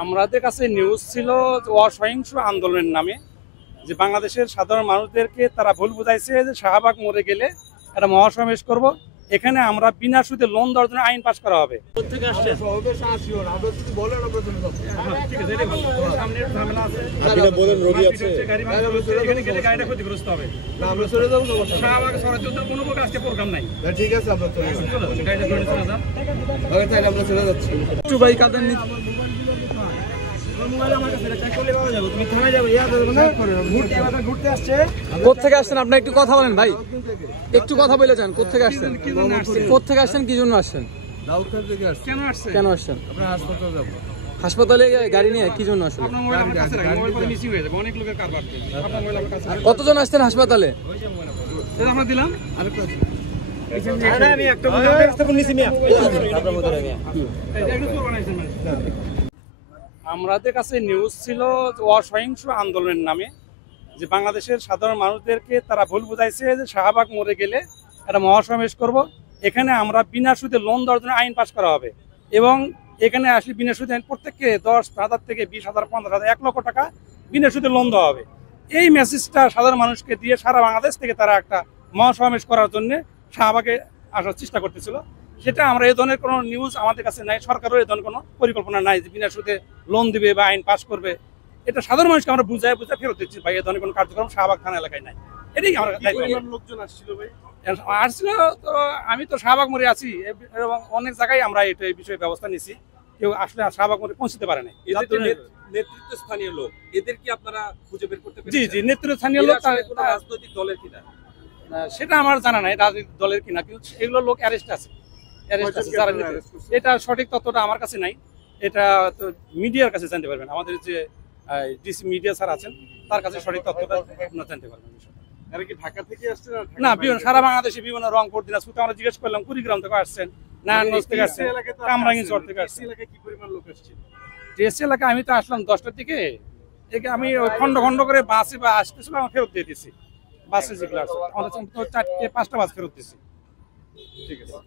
আমাদের কাছে নিউজ ছিল অসহিংস আন্দোলনের নামে যে বাংলাদেশের সাধারণ মানুষদেরকে তারা ভুল বুঝাইছে যে শাহবাগ মরে গেলে একটা মহাসমাবেশ করব। এখানে আমরা বিনা সুদে লোন দেওয়ার জন্য আইন পাস করা হবে। কোথেকে আসছেন আপনি? একটু কথা বলেন ভাই, একটু কথা বলে যান। কোথেকে আসছেন? কোথেকে আসছেন? কি জন্য আসছেন? কেন আসছেন? হাসপাতালে গাড়ি নিয়ে কি জন্য আসছেন? কতজন আসছেন হাসপাতালে? আমাদের কাছে নিউজ ছিল অসহিংস আন্দোলনের নামে যে বাংলাদেশের সাধারণ মানুষদেরকে তারা ভুল বুঝাইছে যে শাহবাগ মরে গেলে একটা মহাসমাবেশ করব। এখানে আমরা বিনা সুদে লোন দেওয়ার জন্য আইন পাস করা হবে এবং এখানে আসলে বিনা সুদে প্রত্যেককে 10,000 থেকে 20,000, 15,000, 1 লক্ষ টাকা বিনা সুদে লোন দেওয়া হবে। এই মেসেজটা সাধারণ মানুষকে দিয়ে সারা বাংলাদেশ থেকে তারা একটা মহাসমাবেশ করার জন্য শাহবাগে আসার চেষ্টা করতেছিল। সেটা আমরা এই ধরনের কোনো নিউজ আমাদের কাছে নাই, সরকারও এই ধরনের কোনো পরিকল্পনা নাই যে বিনা সুদে লোন দিবে বা আইন পাস করবে। এটা সাধারণ মানুষকে আমরা বুঝায় ফেরত দিচ্ছি ভাই, এই ধরনের কোনো কার্যক্রম শাহবাগ থানা এলাকায় নাই। এটাই আমরা লোকজন আসছিল তো আমি তো শাহবাগ মোড়ে আছি এবং অনেক জায়গায় আমরা এই বিষয়ে ব্যবস্থা নিচ্ছি। কেউ আসলে শাহবাগ মোড়ে পৌঁছতে পারে নাই। নেতৃত্বস্থানীয় লোক এদের কি আপনারা খুঁজে বের করতে পেরেছেন? জি জি, নেতৃস্থানীয় লোক। রাজনৈতিক দলের কিনা সেটা আমার জানা নাই রাজনৈতিক দলের কিনা, কিন্তু এগুলো লোক অ্যারেস্ট আছে। এটা সঠিক তথ্যটা আমার কাছে নাই, এটা তো মিডিয়ার কাছে জানতে পারবেন। আমাদের যে ডিসি মিডিয়া স্যার আছেন তার কাছে সঠিক তথ্যটা আপনারা জানতে পারবেন। ঢাকা থেকে আসছেন না, সারা বাংলাদেশে বিভিন্ন রংপুর, দিনাজপুর, আমরা জিজ্ঞেস করলাম কুড়িগ্রাম থেকে আসছেন, নারায়ণগঞ্জ থেকে আসছেন, কামরাঙ্গীরচর থেকে আসছেন। কি পরিমাণ লোক আসছে? টেস্ট এলাকায় আমি তো আসলাম 10টার দিকে, আমি খন্ড খন্ড করে বাসে বা আসতেছিলাম, আমি ফেরত দিয়ে দিচ্ছি। বাসে যেগুলো আছে 4টে 5টা বাস ফেরত দিচ্ছি। ঠিক আছে।